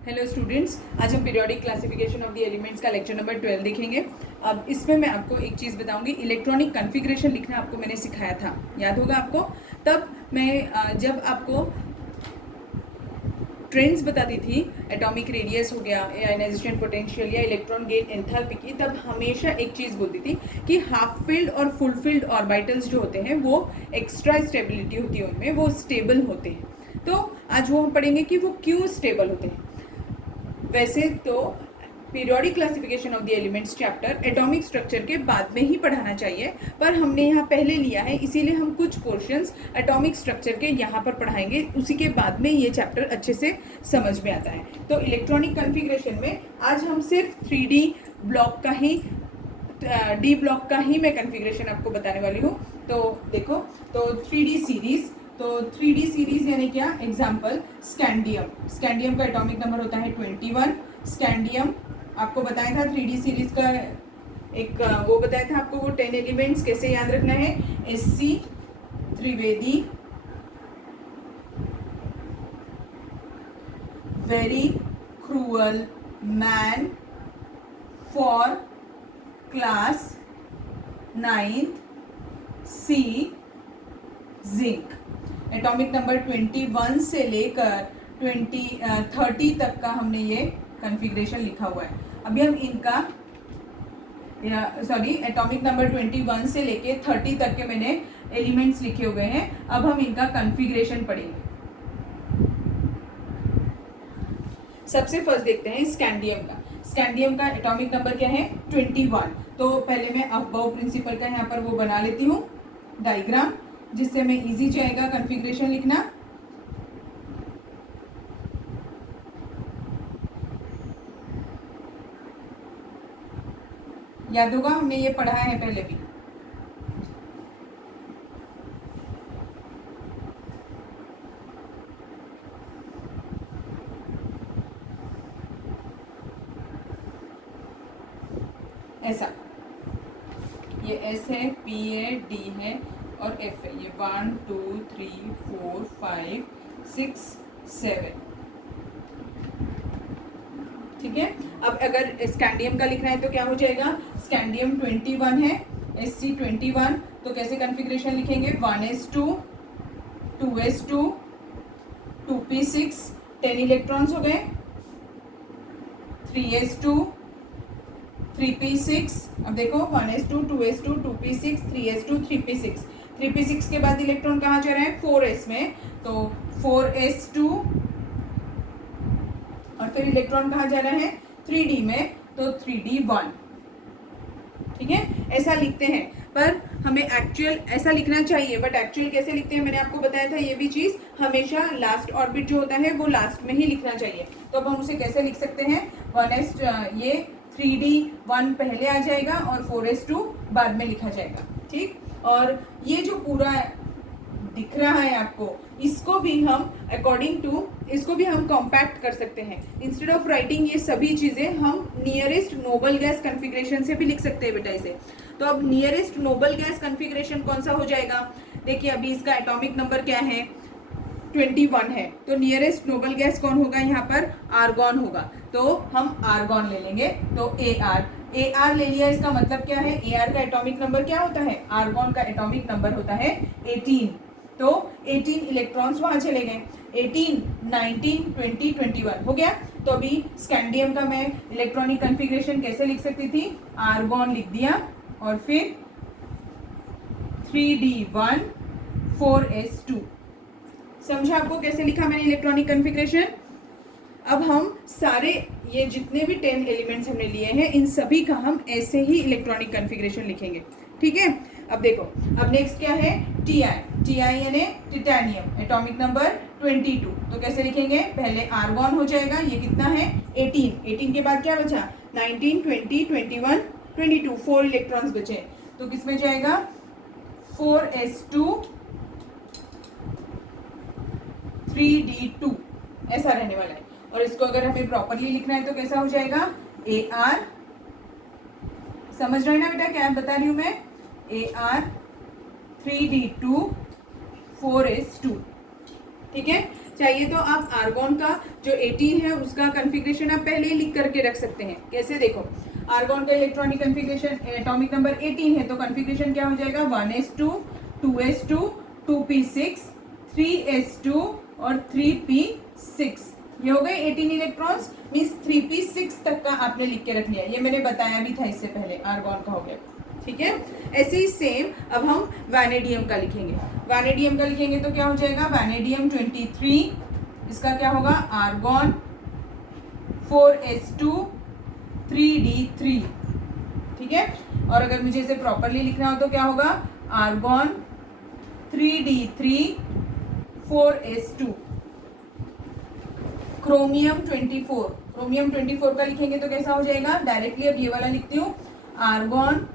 Hello students, आज हम periodic classification of the elements का लेक्चर नंबर 12 देखेंगे। अब इसमें मैं आपको एक चीज़ बताऊंगी। इलेक्ट्रॉनिक कॉन्फ़िगरेशन लिखना आपको मैंने सिखाया था, याद होगा आपको। तब मैं जब आपको ट्रेंड्स बताती थी, एटॉमिक रेडियस हो गया, आयनाइजेशन पोटेंशियल या इलेक्ट्रॉन गेन एंथैल्पी की, तब हमेशा एक चीज़ बोलती थी कि हाफ फील्ड और फुल फील्ड ऑर्बिटल्स जो होते हैं वो एक्स्ट्रा स्टेबिलिटी होती है उनमें, वो स्टेबल होते हैं। तो आज वो हम पढ़ेंगे कि वो क्यों स्टेबल होते हैं। वैसे तो periodic classification of the elements chapter atomic structure के बाद में ही पढ़ाना चाहिए, पर हमने यहाँ पहले लिया है, इसीलिए हम कुछ पोर्शंस एटॉमिक स्ट्रक्चर के यहाँ पर पढ़ाएंगे। उसी के बाद में ये चैप्टर अच्छे से समझ में आता है। तो इलेक्ट्रॉनिक कॉन्फ़िगरेशन में आज हम सिर्फ 3D ब्लॉक का ही डी ब्लॉक का ही मैं कॉन्फ़िगरेशन आपको बताने वाली हूँ। तो देखो, तो 3D सीरीज, तो 3D सीरीज यानी क्या? Example scandium. स्कैंडियम का एटॉमिक नंबर होता है 21। स्कैंडियम आपको बताया था 3D सीरीज का एक वो बताया था आपको, वो 10 एलिमेंट्स कैसे याद रखना है। SC Trivedi, very cruel man, for class 9th, C zinc. Atomic number 21 से लेकर 30 तक का हमने ये कॉन्फ़िगरेशन लिखा हुआ है। अभी हम इनका एटॉमिक नंबर 21 से लेके 30 तक के मैंने एलिमेंट्स लिखे हुए हैं। अब हम इनका कॉन्फ़िगरेशन पढ़ेंगे। सबसे फर्स्ट देखते हैं स्कैंडियम का। स्कैंडियम का एटॉमिक नंबर क्या है? 21। तो पहले मैं अबव प्रिंसिपल का यहाँ पर वो बना लेती हूँ डायग्राम, जिससे मैं इजी जाएगा कॉन्फ़िगरेशन लिखना। याद होगा, हमने ये पढ़ा है पहले भी। ऐसा ये S है, P है, D है और F है। ये 1 2 3 4 5 6 7, ठीक है। अब अगर स्कैंडियम का लिखना है तो क्या हो जाएगा? स्कैंडियम 21 है, SC 21, तो कैसे कॉन्फ़िगरेशन लिखेंगे? 1s2 2s2 2p6, 10 इलेक्ट्रॉन्स हो गए, 3s2 3p6। अब देखो 1s2 2s2 2p6 3s2 3p6, 3p6 के बाद इलेक्ट्रॉन कहाँ जा रहा है? 4s में, तो 4s2, और फिर इलेक्ट्रॉन कहाँ जा रहा है? 3D में, तो 3d1, ठीक है। ऐसा लिखते हैं, पर हमें एक्चुअल ऐसा लिखना चाहिए, बट एक्चुअल कैसे लिखते हैं मैंने आपको बताया था। ये भी चीज़ हमेशा लास्ट ऑर्बिट जो होता है वो लास्ट में ही लिखना चाहिए। तो अब हम उसे कैसे लिख सकते हैं? 1s ये 3d1 पहले आ जाएगा और 4s2 बाद में लिखा जाएगा, ठीक। और ये जो पूरा दिख रहा है आपको, इसको भी हम अकॉर्डिंग टू इसको भी हम कॉम्पैक्ट कर सकते हैं। इंस्टेड ऑफ राइटिंग ये सभी चीज़ें हम नियरेस्ट नोबल गैस कॉन्फ़िगरेशन से भी लिख सकते हैं बेटा इसे। तो अब नियरेस्ट नोबल गैस कॉन्फ़िगरेशन कौन सा हो जाएगा? देखिए, अभी इसका एटॉमिक नंबर क्या है? 21 है, तो नियरेस्ट नोबल गैस कौन होगा यहाँ पर? आर्गॉन होगा। तो हम आर्गॉन ले लेंगे, तो AR ले लिया। इसका मतलब क्या है? AR का एटॉमिक नंबर क्या होता है? आर्गॉन का एटॉमिक नंबर होता है 18, तो 18 इलेक्ट्रॉन्स वहां चले गए। 18 19 20 21 हो गया। तो अभी स्कैंडियम का मैं इलेक्ट्रॉनिक कॉन्फ़िगरेशन कैसे लिख सकती थी? आर्गॉन लिख दिया और फिर 3d1 4s2। समझा आपको कैसे लिखा मैंने इलेक्ट्रॉनिक कॉन्फ़िगरेशन? अब हम सारे ये जितने भी 10 एलिमेंट्स हमने लिए हैं, इन सभी का हम ऐसे ही इलेक्ट्रॉनिक कॉन्फ़िगरेशन लिखेंगे, ठीक है। अब देखो, अब नेक्स्ट क्या है? Ti यानी टिटेनियम, एटॉमिक नंबर 22। तो कैसे लिखेंगे? पहले आर्गॉन हो जाएगा, ये कितना है? 18 के बाद क्या बचा? 19 20 21 22, 4 इलेक्ट्रॉन्स बचे, तो किस में जाएगा? 4s2 3d2, ऐसा रहने वाला है। और इसको अगर हमें प्रॉपरली लिखना है तो कैसा हो जाएगा? AR, समझ रहे हैं ना बेटा क्या बता रही हूं मैं? AR 3d2 4s2, ठीक है। चाहिए तो आप आर्गॉन का जो 18 है उसका कन्फिग्रेशन आप पहले ही लिख करके रख सकते हैं। कैसे, देखो आर्गॉन का इलेक्ट्रॉनिक कन्फिग्रेशन एटॉमिक नंबर 18 है, तो कन्फिग्रेशन क्या हो जाएगा 1s2 2s2 2p6 3s2 और 3p6। ये हो गए 18 इलेक्ट्रॉन्स, मीन्स 3p6 तक का आपने लिख के रख लिया। ये मैंने बताया भी था इससे पहले, आर्गॉन का हो गया। ठीक है, ऐसे ही सेम अब हम वैनेडियम का लिखेंगे। वैनेडियम का लिखेंगे तो क्या हो जाएगा, वैनेडियम 23, इसका क्या होगा आर्गॉन 4s2 3d3। ठीक है, और अगर मुझे इसे प्रॉपरली लिखना हो तो क्या होगा argon 3d3 4s2। Chromium 24, chromium 24 का लिखेंगे तो कैसा हो जाएगा, डायरेक्टली अब ये वाला लिखती हूँ आर्गॉन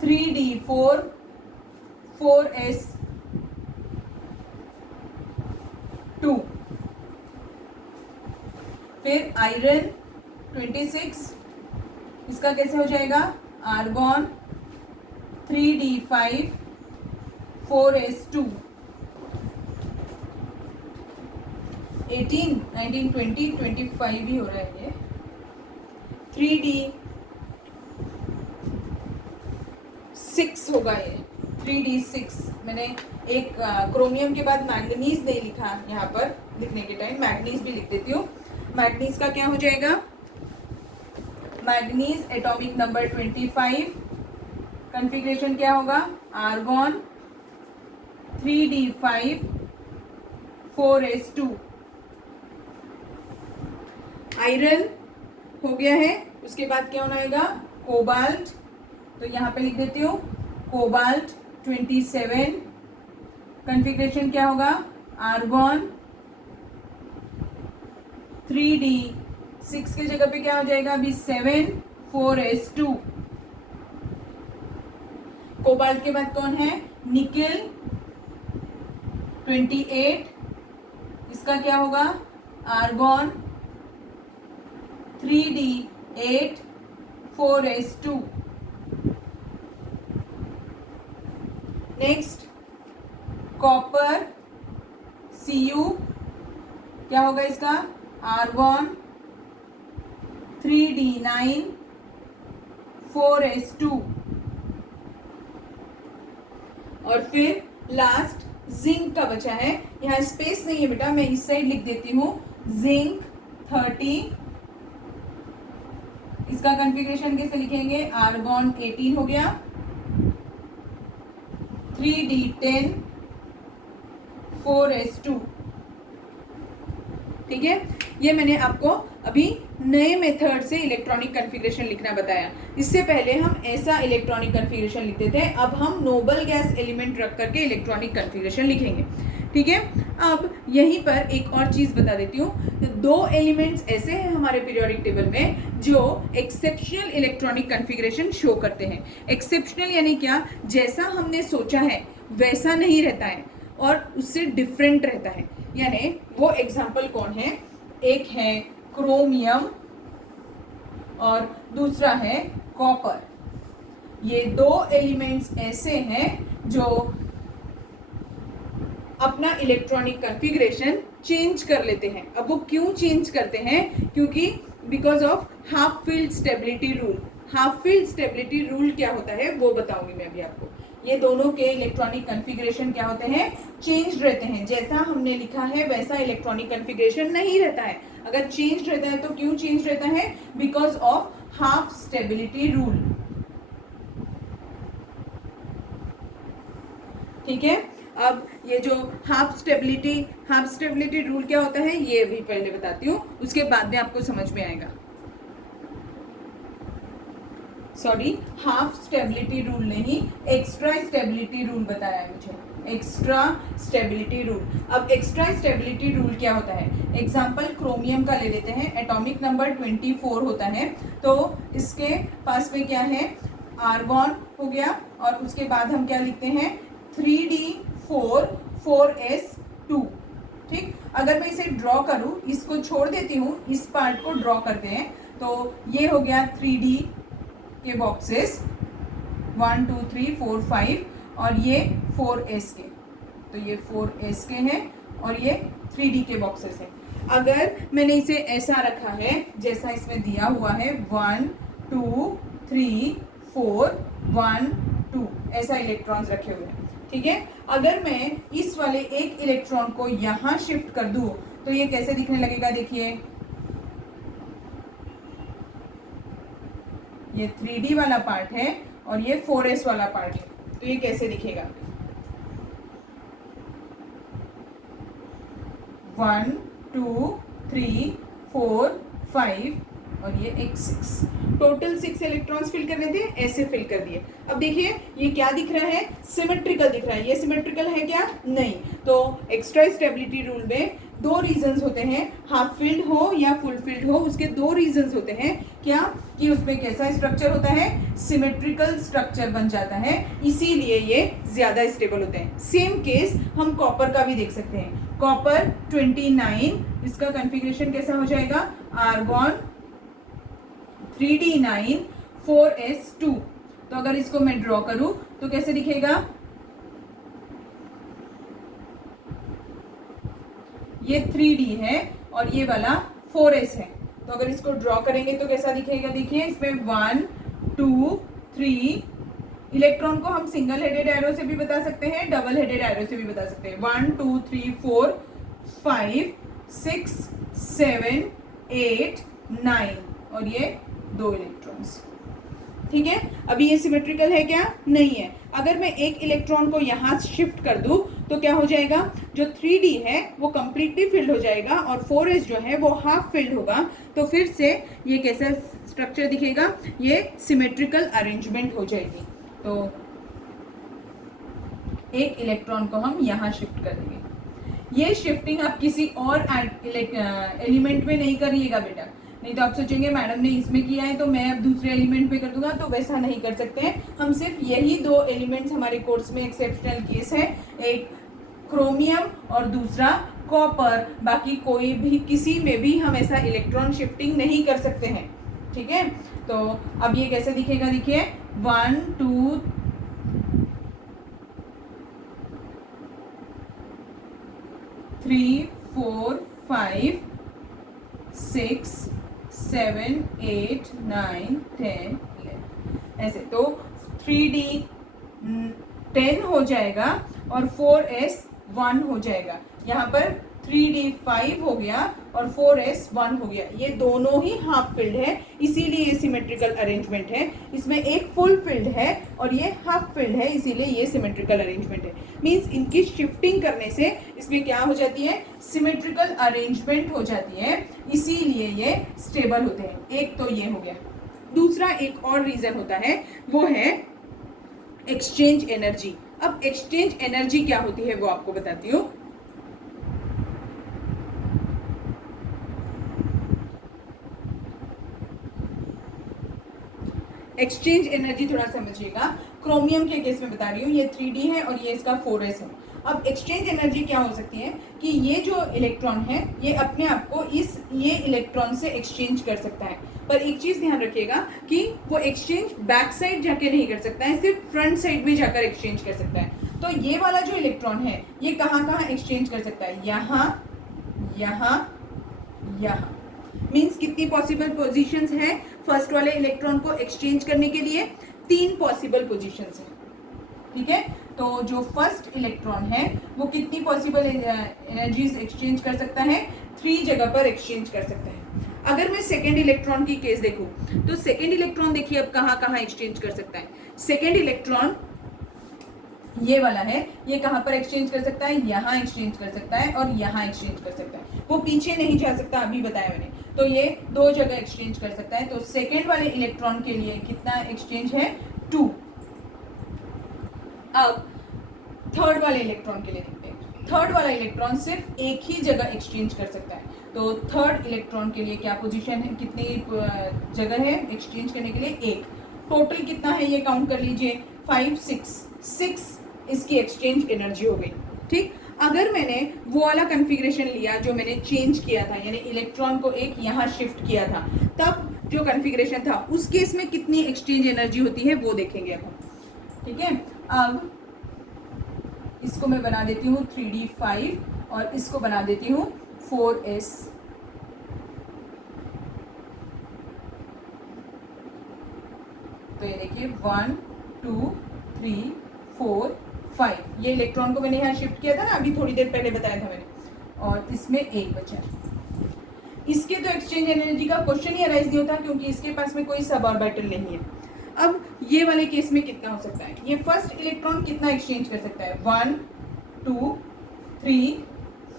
3d4 4s2। फिर आयरन 26, इसका कैसे हो जाएगा आर्गॉन 3d5 4s2। 18 19 20 25 ही हो रहा है ये। 3d6 होगा ये, 3d6। मैंने एक क्रोमियम के बाद मैंगनीज नहीं लिखा, यहाँ पर लिखने के टाइम मैंगनीज भी लिख देती हूँ। मैंगनीज का क्या हो जाएगा, मैंगनीज एटॉमिक नंबर 25, कॉन्फ़िगरेशन क्या होगा आर्गॉन 3d5 4s2। आयरन हो गया है, उसके बाद क्या होना आएगा कोबाल्ट, तो यहाँ पे लिख देती हूँ कोबाल्ट 27, कॉन्फ़िगरेशन क्या होगा आर्गॉन 3d6 के जगह पे क्या हो जाएगा अभी 7 4s2। कोबाल्ट के बाद कौन है निकेल 28, इसका क्या होगा argon 3d8 4s2। Next copper Cu, क्या होगा इसका आर्गॉन 3d9 4s2। और फिर लास्ट जिंक का बचा है, यहाँ स्पेस नहीं है बेटा, मैं इस साइड लिख देती हूँ जिंक 30, इसका कॉन्फ़िगरेशन कैसे लिखेंगे आर्गॉन 18 हो गया 3d10 4s2। ठीक है, ये मैंने आपको अभी नए मेथड से इलेक्ट्रॉनिक कॉन्फ़िगरेशन लिखना बताया। इससे पहले हम ऐसा इलेक्ट्रॉनिक कॉन्फ़िगरेशन लिखते थे, अब हम नोबल गैस एलिमेंट रख करके इलेक्ट्रॉनिक कॉन्फ़िगरेशन लिखेंगे। ठीक है, अब यहीं पर एक और चीज़ बता देती हूँ, दो एलिमेंट्स ऐसे हैं हमारे पीरियोडिक टेबल में जो एक्सेप्शनल इलेक्ट्रॉनिक कॉन्फ़िगरेशन शो करते हैं। एक्सेप्शनल यानी क्या, जैसा हमने सोचा है वैसा नहीं रहता है और उससे डिफरेंट रहता है। यानी वो एग्जाम्पल कौन है, एक है क्रोमियम और दूसरा है कॉपर। ये दो एलिमेंट्स ऐसे हैं जो अपना इलेक्ट्रॉनिक कॉन्फ़िगरेशन चेंज कर लेते हैं। अब वो क्यों चेंज करते हैं, क्योंकि because of half field stability rule. Half field stability rule क्या होता है वो बताऊंगी मैं अभी आपको। ये दोनों के इलेक्ट्रॉनिक कॉन्फ़िगरेशन क्या होते हैं, चेंज रहते हैं। जैसा हमने लिखा है वैसा इलेक्ट्रॉनिक कॉन्फ़िगरेशन नहीं रहता है। अगर चेंज रहता है तो क्यों चेंज रहता है, because of half stability rule. ठीक है, अब ये जो हाफ स्टेबिलिटी रूल क्या होता है ये भी पहले बताती हूँ, उसके बाद में आपको समझ में आएगा। सॉरी, हाफ स्टेबिलिटी रूल नहीं, एक्स्ट्रा स्टेबिलिटी रूल बताया है मुझे, एक्स्ट्रा स्टेबिलिटी रूल। अब एक्स्ट्रा स्टेबिलिटी रूल क्या होता है, एग्जाम्पल क्रोमियम का ले लेते हैं, एटॉमिक नंबर 24 होता है, तो इसके पास में क्या है आर्गॉन हो गया, और उसके बाद हम क्या लिखते हैं 3d4 4s2। ठीक, अगर मैं इसे ड्रॉ करूं, इसको छोड़ देती हूँ, इस पार्ट को ड्रॉ करते हैं, तो ये हो गया 3d के बॉक्सेस 1 2 3 4 5 और ये 4s के, तो ये 4s के हैं और ये 3D के बॉक्सेस है। अगर मैंने इसे ऐसा रखा है जैसा इसमें दिया हुआ है 1 2 3 4 1 2 ऐसा इलेक्ट्रॉन्स रखे हुए हैं, ठीक है। अगर मैं इस वाले एक इलेक्ट्रॉन को यहाँ शिफ्ट कर दूं तो ये कैसे दिखने लगेगा, देखिए ये 3D वाला पार्ट है और ये 4s वाला पार्ट है, तो ये कैसे दिखेगा 1 2 3 4 5 और ये एक 6, टोटल 6 इलेक्ट्रॉन्स फिल करने थे, ऐसे फिल कर दिए। अब देखिए ये क्या दिख रहा है, सिमेट्रिकल दिख रहा है। ये सिमेट्रिकल है क्या, नहीं। तो एक्स्ट्रा स्टेबिलिटी रूल में दो रीजंस होते हैं, हाफ फिल्ड हो या फुल फिल्ड हो, उसके दो रीजंस होते हैं। क्या कि उसमें कैसा स्ट्रक्चर होता है, सिमेट्रिकल स्ट्रक्चर बन जाता है, इसीलिए ये ज्यादा स्टेबल होते हैं। सेम केस हम कॉपर का भी देख सकते हैं। कॉपर 29, इसका कॉन्फ़िगरेशन कैसा हो जाएगा, आर्गॉन 3d9 4s2। तो अगर इसको मैं ड्रॉ करूं तो कैसे दिखेगा, ये 3d है और ये वाला 4s है। तो अगर इसको ड्रॉ करेंगे तो कैसा दिखेगा, देखिए इसमें 1 2 3 इलेक्ट्रॉन को हम सिंगल हेडेड एरो से भी बता सकते हैं, डबल हेडेड एरो से भी बता सकते हैं। 1 2 3 4 5 6 7 8 9 और ये 2 इलेक्ट्रॉन्स, ठीक है। अभी ये सिमेट्रिकल है क्या, नहीं है। अगर मैं एक इलेक्ट्रॉन को यहाँ शिफ्ट कर दूं तो क्या हो जाएगा, जो 3d है वो कंप्लीटली फिल्ड हो जाएगा और 4s जो है वो हाफ फिल्ड होगा। तो फिर से ये कैसा स्ट्रक्चर दिखेगा, ये सिमेट्रिकल अरेंजमेंट हो जाएगी। तो एक इलेक्ट्रॉन को हम यहाँ शिफ्ट कर देंगे। ये शिफ्टिंग आप किसी और एलिमेंट में नहीं करिएगा बेटा, नहीं तो आप सोचेंगे मैडम ने इसमें किया है तो मैं अब दूसरे एलिमेंट पे कर दूंगा, तो वैसा नहीं कर सकते हैं हम। सिर्फ यही दो एलिमेंट्स हमारे कोर्स में एक्सेप्शनल केस है, एक क्रोमियम और दूसरा कॉपर। बाकी कोई भी किसी में भी हम ऐसा इलेक्ट्रॉन शिफ्टिंग नहीं कर सकते हैं, ठीक है। तो अब ये कैसे दिखेगा, देखिए 1 2 3 4 5 6 7 8 9 10 11 ऐसे। तो 3d 10 हो जाएगा और 4s 1 हो जाएगा। यहाँ पर 3d 5 हो गया और 4s 1 हो गया। ये दोनों ही हाफ फिल्ड है, इसीलिए ये सिमेट्रिकल अरेंजमेंट है। इसमें एक फुल फिल्ड है और ये हाफ फिल्ड है, इसीलिए ये सिमेट्रिकल अरेंजमेंट है। मींस इनकी शिफ्टिंग करने से इसमें क्या हो जाती है, सिमेट्रिकल अरेंजमेंट हो जाती है, इसीलिए ये स्टेबल होते हैं। एक तो ये हो गया। दूसरा एक और रीजन होता है, वो है एक्सचेंज एनर्जी। अब एक्सचेंज एनर्जी क्या होती है वो आपको बताती हूँ। एक्सचेंज एनर्जी थोड़ा समझिएगा। क्रोमियम के केस में बता रही हूँ, ये 3d है और ये इसका 4s है। अब एक्सचेंज एनर्जी क्या हो सकती है कि ये जो इलेक्ट्रॉन है ये अपने आप को ये इलेक्ट्रॉन से एक्सचेंज कर सकता है। पर एक चीज ध्यान रखिएगा कि वो एक्सचेंज बैक साइड जाके नहीं कर सकता है, सिर्फ फ्रंट साइड में जाकर एक्सचेंज कर सकता है। तो ये वाला जो इलेक्ट्रॉन है ये कहाँ कहाँ एक्सचेंज कर सकता है, यहाँ यहाँ यहाँ। मीन्स कितनी पॉसिबल पोजीशंस है फर्स्ट वाले इलेक्ट्रॉन को एक्सचेंज करने के लिए, 3 पॉसिबल पोजीशंस है, ठीक है। तो जो फर्स्ट इलेक्ट्रॉन है वो कितनी पॉसिबल एनर्जीज एक्सचेंज कर सकता है, 3 जगह पर एक्सचेंज कर सकता है। अगर मैं सेकेंड इलेक्ट्रॉन की केस देखूं तो सेकेंड इलेक्ट्रॉन देखिए अब कहाँ कहाँ एक्सचेंज कर सकता है। सेकेंड इलेक्ट्रॉन ये वाला है, ये कहाँ पर एक्सचेंज कर सकता है, यहाँ एक्सचेंज कर सकता है और यहाँ एक्सचेंज कर सकता है। वो पीछे नहीं जा सकता, अभी बताया मैंने। तो ये 2 जगह एक्सचेंज कर सकता है। तो सेकेंड वाले इलेक्ट्रॉन के लिए कितना एक्सचेंज है, 2। अब थर्ड वाले इलेक्ट्रॉन के लिए देखते हैं। थर्ड वाला इलेक्ट्रॉन सिर्फ एक ही जगह एक्सचेंज कर सकता है। तो थर्ड इलेक्ट्रॉन के लिए क्या पोजीशन है, कितनी जगह है एक्सचेंज करने के लिए, 1। टोटल कितना है ये काउंट कर लीजिए, 5 6 इसकी एक्सचेंज एनर्जी हो गई, ठीक। अगर मैंने वो वाला कॉन्फ़िगरेशन लिया जो मैंने चेंज किया था, यानी इलेक्ट्रॉन को एक यहाँ शिफ्ट किया था, तब जो कॉन्फ़िगरेशन था उस केस में कितनी एक्सचेंज एनर्जी होती है वो देखेंगे अब हम, ठीक है। अब इसको मैं बना देती हूँ 3d5 और इसको बना देती हूँ 4s। तो ये देखिए 1 2 3 4 5, ये इलेक्ट्रॉन को मैंने यहाँ शिफ्ट किया था ना, अभी थोड़ी देर पहले बताया था मैंने, और इसमें एक बचा। इसके तो एक्सचेंज एनर्जी का क्वेश्चन ही अराइज नहीं होता क्योंकि इसके पास में कोई सब ऑर्बिटल नहीं है। अब ये वाले केस में कितना हो सकता है, ये फर्स्ट इलेक्ट्रॉन कितना एक्सचेंज कर सकता है, 1 2 3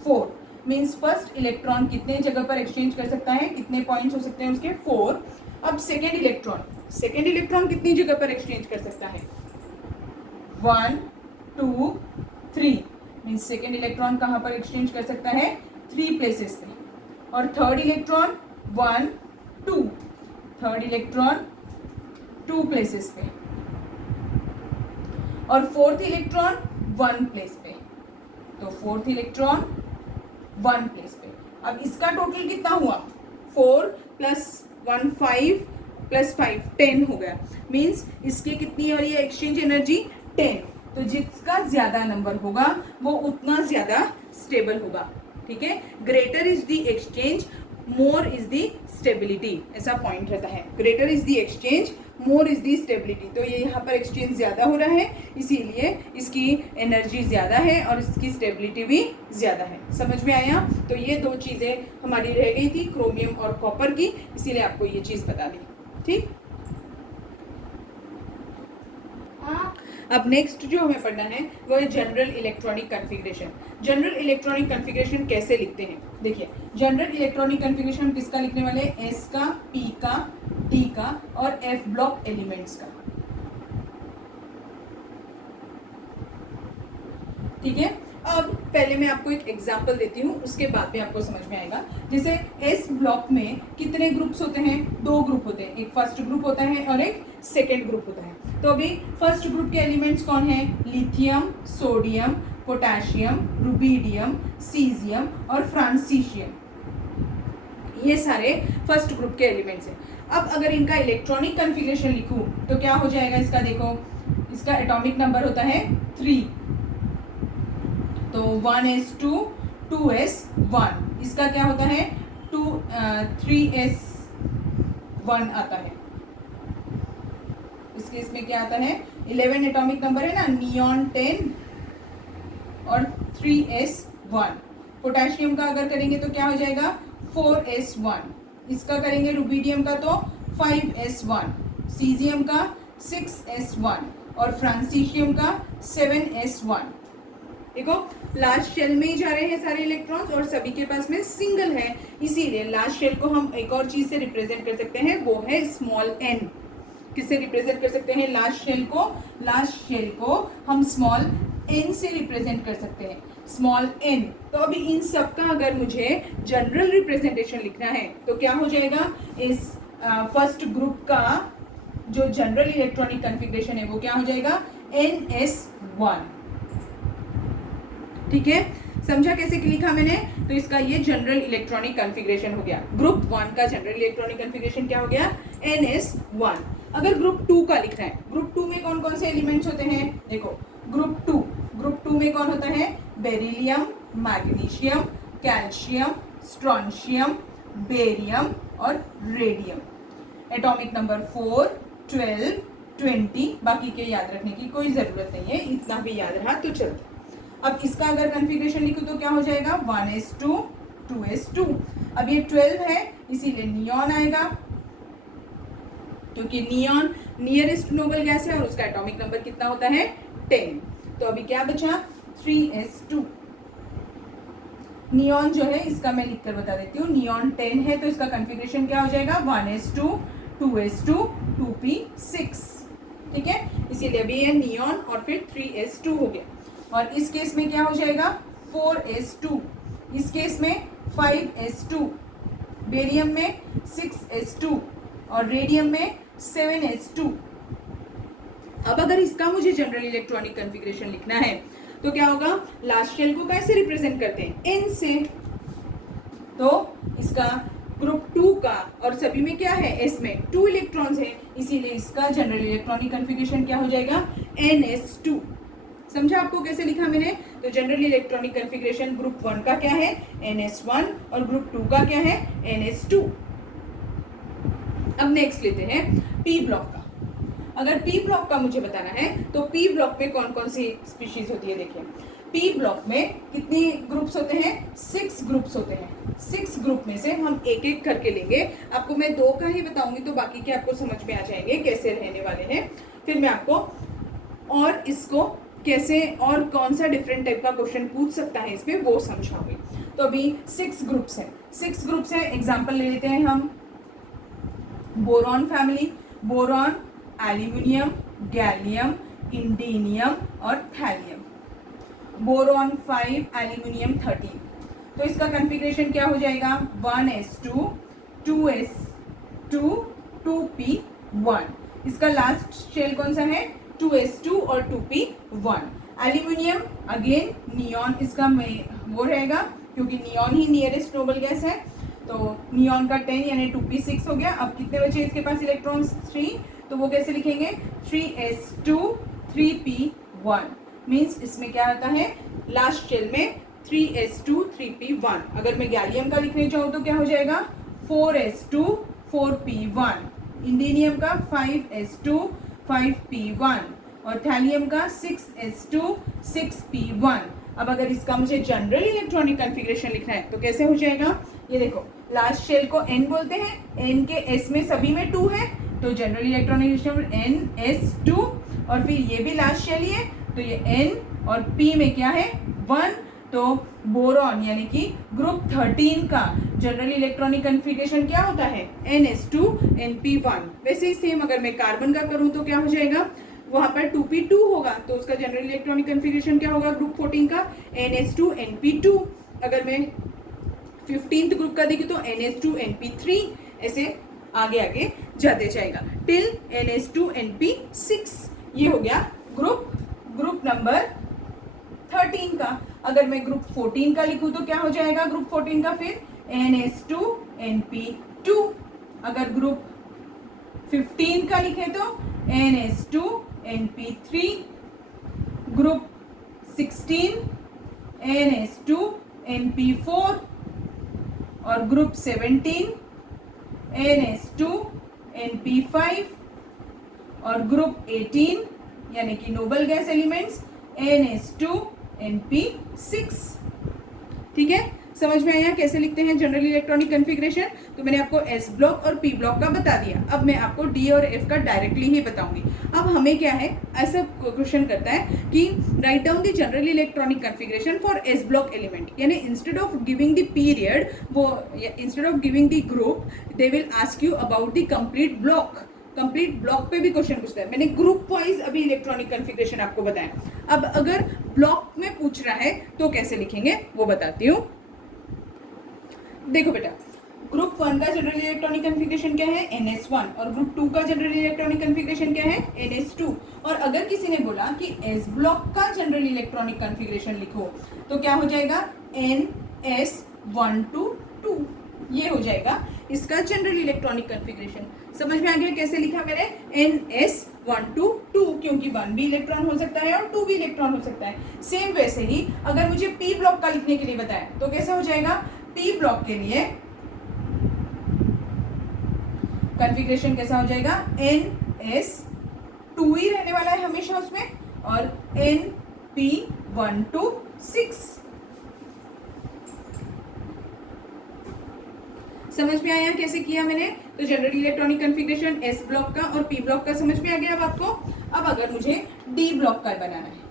4, मीन्स फर्स्ट इलेक्ट्रॉन कितने जगह पर एक्सचेंज कर सकता है, कितने पॉइंट्स हो सकते हैं उसके, 4। अब सेकेंड इलेक्ट्रॉन कितनी जगह पर एक्सचेंज कर सकता है, 1 2 3, मीन्स सेकेंड इलेक्ट्रॉन कहाँ पर एक्सचेंज कर सकता है, 3 प्लेसेस पे। और third electron 1 2, third electron 2 places पे। और फोर्थ इलेक्ट्रॉन 1 प्लेस पे, तो फोर्थ इलेक्ट्रॉन 1 प्लेस पे। अब इसका टोटल कितना हुआ, 4 + 1 5 + 5 10 हो गया, मीन्स इसके कितनी हो रही है एक्सचेंज एनर्जी, 10। तो जिसका ज्यादा नंबर होगा वो उतना ज्यादा स्टेबल होगा, ठीक है। Greater is the exchange, more is the stability, ऐसा पॉइंट रहता है। Greater is the exchange, more is the stability. तो ये यहाँ पर एक्सचेंज ज्यादा हो रहा है, इसीलिए इसकी एनर्जी ज्यादा है और इसकी स्टेबिलिटी भी ज्यादा है। समझ में आया। तो ये दो चीजें हमारी रह गई थी, क्रोमियम और कॉपर की, इसीलिए आपको ये चीज बता दी। ठीक, अब नेक्स्ट जो हमें पढ़ना है वो है general electronic configuration. General electronic configuration कैसे लिखते हैं, देखिए जनरल इलेक्ट्रॉनिक कॉन्फ़िगरेशन किसका लिखने वाले हैं, एस का, पी का, डी का और एफ ब्लॉक एलिमेंट्स का, ठीक है। अब पहले मैं आपको एक एग्जांपल देती हूँ, उसके बाद में आपको समझ में आएगा। जैसे एस ब्लॉक में कितने ग्रुप्स होते हैं, 2 ग्रुप होते हैं, एक फर्स्ट ग्रुप होता है और एक सेकेंड ग्रुप होता है। तो अभी फर्स्ट ग्रुप के एलिमेंट्स कौन है, lithium, sodium, potassium, rubidium, caesium और फ्रांसीशियम, ये सारे फर्स्ट ग्रुप के एलिमेंट्स हैं। अब अगर इनका इलेक्ट्रॉनिक कॉन्फ़िगरेशन लिखूं तो क्या हो जाएगा इसका, देखो इसका एटॉमिक नंबर होता है 3, तो 1s2 2s1, इसका क्या होता है 3s1 आता है। इसके इसमें क्या आता है 11 एटॉमिक नंबर है ना, नियॉन 10 और 3s1। पोटेशियम का अगर करेंगे तो क्या हो जाएगा 4s1, इसका करेंगे रुबीडियम का तो 5s1, सीजियम का 6s1 और फ्रांसीशियम का 7s1। देखो लास्ट शेल में ही जा रहे हैं सारे इलेक्ट्रॉन्स और सभी के पास में सिंगल है, इसीलिए लास्ट शेल को हम एक और चीज से रिप्रेजेंट कर सकते हैं, वो है स्मॉल n। किससे रिप्रेजेंट कर सकते हैं लास्ट शेल को, लास्ट शेल को हम स्मॉल n से रिप्रेजेंट कर सकते हैं, स्मॉल n। तो अभी इन सब का अगर मुझे जनरल रिप्रेजेंटेशन लिखना है तो क्या हो जाएगा, इस फर्स्ट ग्रुप का जो जनरल इलेक्ट्रॉनिक कॉन्फ़िगरेशन है वो क्या हो जाएगा ns1, ठीक है। समझा कैसे लिखा मैंने, तो इसका ये जनरल इलेक्ट्रॉनिक कॉन्फ़िगरेशन हो गया। ग्रुप 1 का जनरल इलेक्ट्रॉनिक कॉन्फ़िगरेशन क्या हो गया ns1। अगर ग्रुप 2 का लिखना है, ग्रुप 2 में कौन कौन से एलिमेंट्स होते हैं, देखो ग्रुप 2 में कौन होता है, beryllium, magnesium, calcium, strontium, barium और रेडियम। एटॉमिक नंबर 4 12 20, बाकी के याद रखने की कोई ज़रूरत नहीं है, इतना भी याद रहा तो चलता। अब इसका अगर कॉन्फ़िगरेशन लिखो तो क्या हो जाएगा 1s2 2s2। अब ये 12 है इसीलिए नियॉन आएगा, क्योंकि नियॉन नियरेस्ट नोबल गैस है और उसका एटॉमिक नंबर कितना होता है 10। तो अभी क्या बचा 3s2। नियॉन जो है इसका मैं लिखकर बता देती हूँ, नियॉन 10 है तो इसका कॉन्फ़िगरेशन क्या हो जाएगा 1s2 2s2 2p6, ठीक है। इसीलिए अभी ये नियॉन और फिर 3s2 हो गया। और इस केस में क्या हो जाएगा 4s2, इस केस में 5s2, बेरियम में 6s2 और रेडियम में 7s2। अब अगर इसका मुझे जनरल इलेक्ट्रॉनिक कॉन्फ़िगरेशन लिखना है तो क्या होगा, लास्ट शेल को कैसे रिप्रेजेंट करते हैं n से, तो इसका ग्रुप 2 का और सभी में क्या है s में 2 इलेक्ट्रॉन्स है, इसीलिए इसका जनरल इलेक्ट्रॉनिक कॉन्फ़िगरेशन क्या हो जाएगा ns2। समझा आपको कैसे लिखा मैंने, तो तो जनरल इलेक्ट्रॉनिक कन्फिग्रेशन ग्रुप 1 का क्या है, NS1, और ग्रुप 2 का क्या है, NS2। अब नेक्स्ट लेते हैं P ब्लॉक का। अगर P ब्लॉक का मुझे बताना है तो P ब्लॉक में कौन कौन सी स्पीशीज होती है। देखिए P ब्लॉक में कितनी ग्रुप्स होते हैं, 6 ग्रुप्स होते हैं। 6 ग्रुप में से हम एक एक करके लेंगे। आपको मैं 2 का ही बताऊंगी तो बाकी के आपको समझ में आ जाएंगे कैसे रहने वाले हैं। फिर मैं आपको और इसको कैसे और कौन सा डिफरेंट टाइप का क्वेश्चन पूछ सकता है इसमें वो समझाऊंगी। तो अभी 6 ग्रुप्स हैं। 6 ग्रुप्स हैं, एग्जाम्पल ले लेते हैं हम। Boron family, boron, aluminium, gallium, indium और थैलियम। Boron 5, aluminium 13। तो इसका कन्फिग्रेशन क्या हो जाएगा, 1s2, 2s2, 2p1। इसका लास्ट शेल कौन सा है, 2s2 और 2p1। एल्यूमिनियम अगेन नियॉन इसका वो रहेगा क्योंकि नियॉन ही नियरेस्ट नोबल गैस है। तो नियॉन का 10 यानी 2p6 हो गया। अब कितने बचे इसके पास इलेक्ट्रॉन्स, 3। तो वो कैसे लिखेंगे, 3s2, 3p1। मीन्स इसमें क्या आता है, लास्ट शेल में 3s2, 3p1। अगर मैं गैलियम का लिखने चाहूँ तो क्या हो जाएगा, 4s2, 4p1। इंडिनियम का 5s2, 5p1 और थैलियम का 6s2, 6p1। अब अगर इसका मुझे जनरल इलेक्ट्रॉनिक कन्फिग्रेशन लिखना है तो कैसे हो जाएगा, ये देखो लास्ट शेल को n बोलते हैं, n के s में सभी में 2 है तो जनरल इलेक्ट्रॉनिक NS2। और फिर ये भी लास्ट शेल ही है तो ये n और p में क्या है, 1। तो बोरॉन यानी कि ग्रुप 13 का जनरल इलेक्ट्रॉनिक कन्फिग्रेशन क्या होता है, NS2, NP1। वैसे ही सेम अगर मैं कार्बन का करूं तो क्या हो जाएगा, वहां पर 2p2 होगा तो उसका जनरल इलेक्ट्रॉनिक कन्फिग्रेशन क्या होगा, ग्रुप 14 का NS2, NP2। अगर मैं 15th ग्रुप का देखी तो NS2, NP3। ऐसे आगे आगे जाते जाएगा टिल NS2, NP6। ये हो गया ग्रुप नंबर 13 का। अगर मैं ग्रुप 14 का लिखूं तो क्या हो जाएगा, ग्रुप 14 का फिर NS2, NP2। अगर ग्रुप 15 का लिखे तो NS2, NP3। Group 16 NS2, NP4 और ग्रुप 17 NS2, NP5 और ग्रुप 18 यानी कि noble gas elements NS2, NP6। ठीक है, समझ में आया कैसे लिखते हैं जनरल इलेक्ट्रॉनिक कन्फिग्रेशन। तो मैंने आपको S ब्लॉक और P ब्लॉक का बता दिया। अब मैं आपको D और F का डायरेक्टली ही बताऊंगी। अब हमें क्या है, ऐसा क्वेश्चन करता है कि write down the general electronic configuration for S block element, यानी instead of giving the period, वो instead of giving the group they will ask you about the complete block. Complete block पे भी question पूछता है। मैंने group wise अभी electronic configuration आपको बताया। अब अगर ब्लॉक में पूछ रहा है तो कैसे लिखेंगे वो बताती हूँ। देखो बेटा, ग्रुप 1 का जनरल इलेक्ट्रॉनिक कन्फिग्रेशन क्या है, NS1। और ग्रुप 2 का जनरल इलेक्ट्रॉनिक कन्फिग्रेशन क्या है, NS2। और अगर किसी ने बोला कि S ब्लॉक का जनरल इलेक्ट्रॉनिक कन्फिग्रेशन लिखो तो क्या हो जाएगा, NS122। ये हो जाएगा इसका जनरल इलेक्ट्रॉनिक कन्फिग्रेशन। समझ में आ गया कैसे लिखा मैंने, NS122, क्योंकि 1 भी इलेक्ट्रॉन हो सकता है और 2 भी इलेक्ट्रॉन हो सकता है। सेम वैसे ही अगर मुझे P ब्लॉक का लिखने के लिए बताया तो कैसे हो जाएगा, P ब्लॉक के लिए कन्फिग्रेशन कैसा हो जाएगा, NS2 ही रहने वाला है हमेशा उसमें, और NP126। समझ में आया कैसे किया मैंने। तो general electronic configuration S block का और P ब्लॉक का समझ में आ गया अब आपको। अब अगर मुझे D ब्लॉक का बनाना है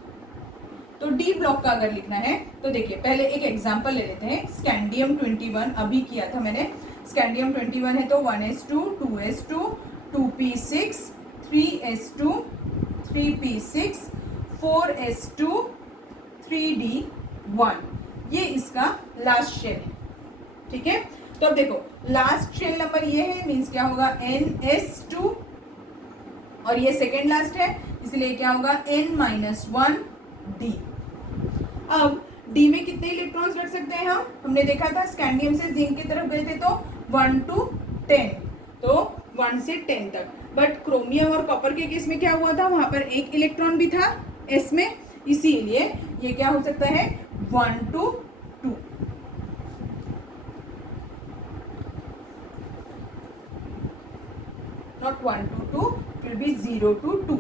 तो D ब्लॉक का अगर लिखना है तो देखिए पहले एक एग्जांपल ले लेते हैं। स्कैंडियम 21 अभी किया था मैंने। स्कैंडियम 21 है तो 1s2, 2s2, 2p6, 3s2, 3p6, 4s2, 3d1। ये इसका लास्ट शेल है। ठीक है, तो अब देखो लास्ट शेल नंबर ये है, मीन्स क्या होगा, NS2। और ये सेकेंड लास्ट है इसलिए क्या होगा, N-1D। अब D में कितने इलेक्ट्रॉन्स रख सकते हैं हमने देखा था स्कैंडियम से जिंक की तरफ गए थे तो 1 to 10, तो 1 से 10 तक। बट क्रोमियम और कॉपर के केस में क्या हुआ था, वहां पर एक इलेक्ट्रॉन भी था S में, इसीलिए ये क्या हो सकता है 1 to 2, not 1 to 2, it will be 0 to 2,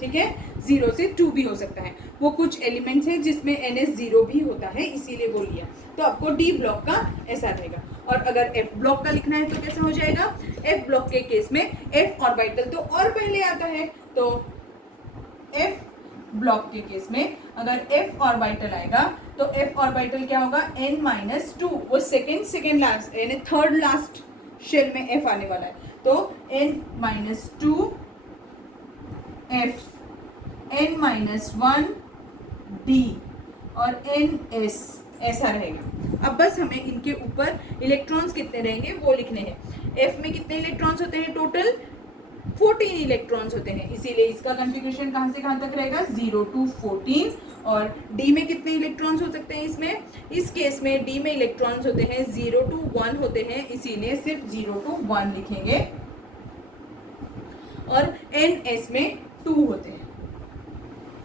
ठीक है। 0 से 2 भी हो सकता है, वो कुछ एलिमेंट्स हैं जिसमें NS0 भी होता है, इसीलिए वो लिया। तो आपको डी ब्लॉक का ऐसा रहेगा। और अगर एफ ब्लॉक का लिखना है तो कैसा हो जाएगा, एफ ब्लॉक के केस में एफ ऑर्बिटल तो और पहले आता है, तो एफ ब्लॉक के केस में अगर एफ ऑर्बिटल आएगा तो एफ ऑर्बिटल क्या होगा n-2, वो सेकेंड लास्ट यानी थर्ड लास्ट शेल में एफ आने वाला है, तो n-2 एफ, n-1 डी और ns ऐसा रहेगा। अब बस हमें इनके ऊपर इलेक्ट्रॉन्स कितने रहेंगे वो लिखने हैं। एफ में कितने इलेक्ट्रॉन्स होते हैं, टोटल 14 इलेक्ट्रॉन्स होते हैं, इसीलिए इसका कॉन्फ़िगरेशन कहाँ से कहाँ तक रहेगा 0 to 14। और डी में कितने इलेक्ट्रॉन्स हो सकते हैं इसमें, इस केस में डी में इलेक्ट्रॉन्स होते हैं 0 to 1 होते हैं, इसीलिए सिर्फ 0 to 1 लिखेंगे। और एन-एस में 2 होते हैं,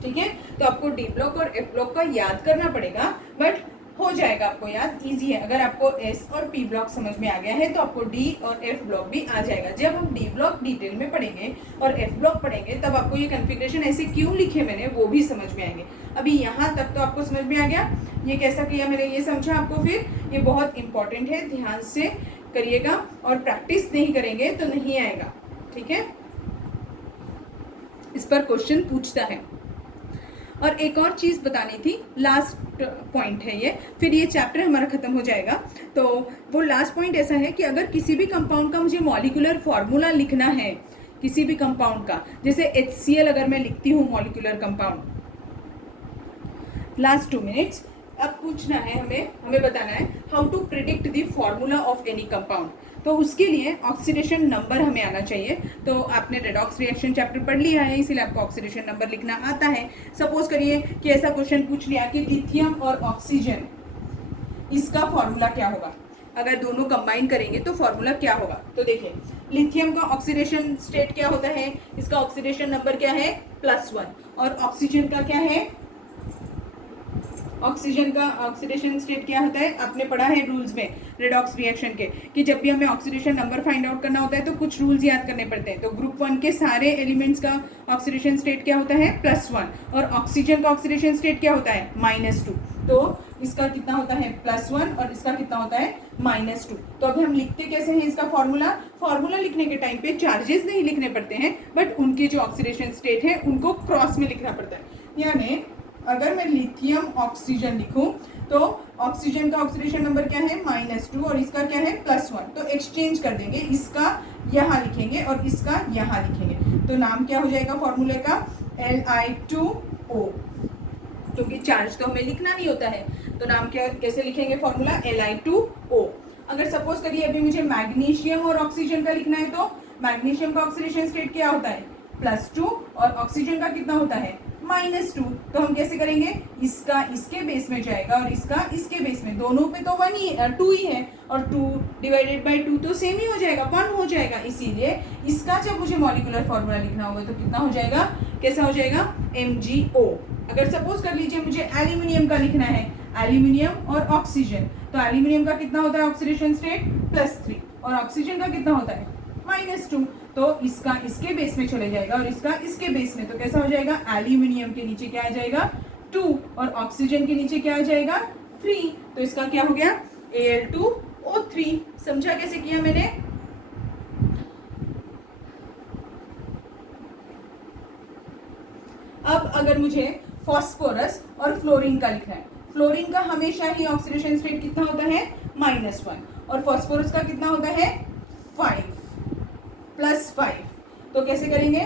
ठीक है। तो आपको डी ब्लॉक और एफ ब्लॉक का याद करना पड़ेगा, बट हो जाएगा आपको याद, इजी है। अगर आपको एस और पी ब्लॉक समझ में आ गया है तो आपको डी और एफ ब्लॉक भी आ जाएगा। जब हम डी ब्लॉक डिटेल में पढ़ेंगे और एफ ब्लॉक पढ़ेंगे तब आपको ये कॉन्फ़िगरेशन ऐसे क्यों लिखे मैंने वो भी समझ में आएंगे। अभी यहाँ तक तो आपको समझ में आ गया ये कैसा किया मैंने, ये समझा आपको। फिर ये बहुत इंपॉर्टेंट है, ध्यान से करिएगा और प्रैक्टिस नहीं करेंगे तो नहीं आएगा, ठीक है। इस पर क्वेश्चन पूछता है। और एक और चीज़ बतानी थी, लास्ट पॉइंट है ये, फिर ये चैप्टर हमारा ख़त्म हो जाएगा। तो वो लास्ट पॉइंट ऐसा है कि अगर किसी भी कंपाउंड का मुझे मॉलिक्यूलर फॉर्मूला लिखना है, किसी भी कंपाउंड का, जैसे HCl अगर मैं लिखती हूँ मॉलिक्यूलर कंपाउंड, लास्ट 2 मिनट्स, अब पूछना है हमें बताना है how to predict the formula of any compound. तो उसके लिए ऑक्सीडेशन नंबर हमें आना चाहिए। तो आपने रेडॉक्स रिएक्शन चैप्टर पढ़ लिया है, इसीलिए आपको ऑक्सीडेशन नंबर लिखना आता है। सपोज करिए कि ऐसा क्वेश्चन पूछ लिया कि लिथियम और ऑक्सीजन, इसका फॉर्मूला क्या होगा, अगर दोनों कंबाइन करेंगे तो फॉर्मूला क्या होगा। तो देखिए लिथियम का ऑक्सीडेशन स्टेट क्या होता है, इसका ऑक्सीडेशन नंबर क्या है +1, और ऑक्सीजन का क्या है, ऑक्सीजन का ऑक्सीडेशन स्टेट क्या होता है, आपने पढ़ा है रूल्स में रेडॉक्स रिएक्शन के, कि जब भी हमें ऑक्सीडेशन नंबर फाइंड आउट करना होता है तो कुछ रूल्स याद करने पड़ते हैं। तो ग्रुप 1 के सारे एलिमेंट्स का ऑक्सीडेशन स्टेट क्या होता है +1, और ऑक्सीजन का ऑक्सीडेशन स्टेट क्या होता है -2। तो इसका कितना होता है +1 और इसका कितना होता है -2। तो अभी हम लिखते कैसे हैं इसका फॉर्मूला लिखने के टाइम पे चार्जेस नहीं लिखने पड़ते हैं, बट उनके जो ऑक्सीडेशन स्टेट है उनको क्रॉस में लिखना पड़ता है। यानी अगर मैं लिथियम ऑक्सीजन लिखूं तो ऑक्सीजन का ऑक्सीडेशन नंबर क्या है -2 और इसका क्या है +1, तो एक्सचेंज कर देंगे, इसका यहाँ लिखेंगे और इसका यहाँ लिखेंगे। तो नाम क्या हो जाएगा फॉर्मूले का Li2O, क्योंकि चार्ज तो हमें लिखना नहीं होता है, तो नाम क्या कैसे लिखेंगे फॉर्मूला Li2O। अगर सपोज करिए अभी मुझे मैग्नीशियम और ऑक्सीजन का लिखना है तो मैग्नीशियम का ऑक्सीडेशन स्टेट क्या होता है +2 और ऑक्सीजन का कितना होता है -2। तो हम कैसे करेंगे, इसका इसके बेस में जाएगा और इसका इसके बेस में, दोनों पे तो 2 ही है और 2 डिवाइडेड बाई 2 तो सेम ही हो जाएगा, 1 हो जाएगा। इसीलिए इसका जब मुझे मॉलिक्यूलर फॉर्मूला लिखना होगा तो कितना हो जाएगा, कैसा हो जाएगा MgO। अगर सपोज कर लीजिए मुझे एल्यूमिनियम का लिखना है, एल्यूमिनियम और ऑक्सीजन, तो एल्यूमिनियम का कितना होता है ऑक्सीडेशन स्टेट +3 और ऑक्सीजन का कितना होता है -2। तो इसका इसके बेस में चले जाएगा और इसका इसके बेस में, तो कैसा हो जाएगा, एल्यूमिनियम के नीचे क्या आ जाएगा 2 और ऑक्सीजन के नीचे क्या आ जाएगा 3। तो इसका क्या हो गया Al2O3। समझा कैसे किया मैंने। अब अगर मुझे फास्फोरस और फ्लोरीन का लिखना है, फ्लोरीन का हमेशा ही ऑक्सीडेशन स्टेट कितना होता है -1 और फास्फोरस का कितना होता है 5 +5। तो कैसे करेंगे,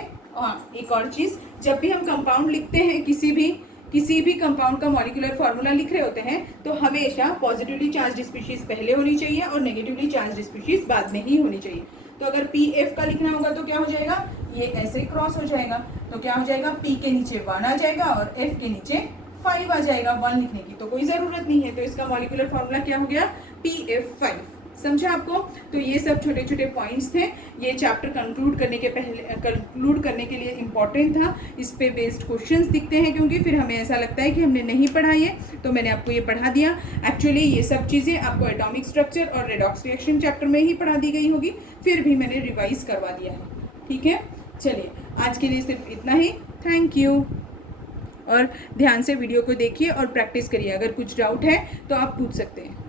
एक और चीज, जब भी हम कंपाउंड लिखते हैं किसी भी कंपाउंड का मॉलिक्यूलर फॉर्मूला लिख रहे होते हैं तो हमेशा पॉजिटिवली चार्ज स्पीशीज पहले होनी चाहिए और नेगेटिवली चार्ज स्पीशीज बाद में ही होनी चाहिए। तो अगर PF का लिखना होगा तो क्या हो जाएगा, ये ऐसे क्रॉस हो जाएगा, तो क्या हो जाएगा P के नीचे 1 आ जाएगा और F के नीचे 5 आ जाएगा। 1 लिखने की तो कोई ज़रूरत नहीं है, तो इसका मॉलिक्यूलर फॉर्मूला क्या हो गया PF5। समझा आपको? तो ये सब छोटे छोटे पॉइंट्स थे। ये चैप्टर कंक्लूड करने के लिए इम्पॉर्टेंट था। इस पे बेस्ड क्वेश्चंस दिखते हैं, क्योंकि फिर हमें ऐसा लगता है कि हमने नहीं पढ़ा ये, तो मैंने आपको ये पढ़ा दिया। एक्चुअली ये सब चीज़ें आपको एटॉमिक स्ट्रक्चर और रेडॉक्स रिएक्शन चैप्टर में ही पढ़ा दी गई होगी, फिर भी मैंने रिवाइज करवा दिया है। ठीक है, चलिए आज के लिए सिर्फ इतना ही। Thank you. और ध्यान से वीडियो को देखिए और प्रैक्टिस करिए। अगर कुछ डाउट है तो आप पूछ सकते हैं।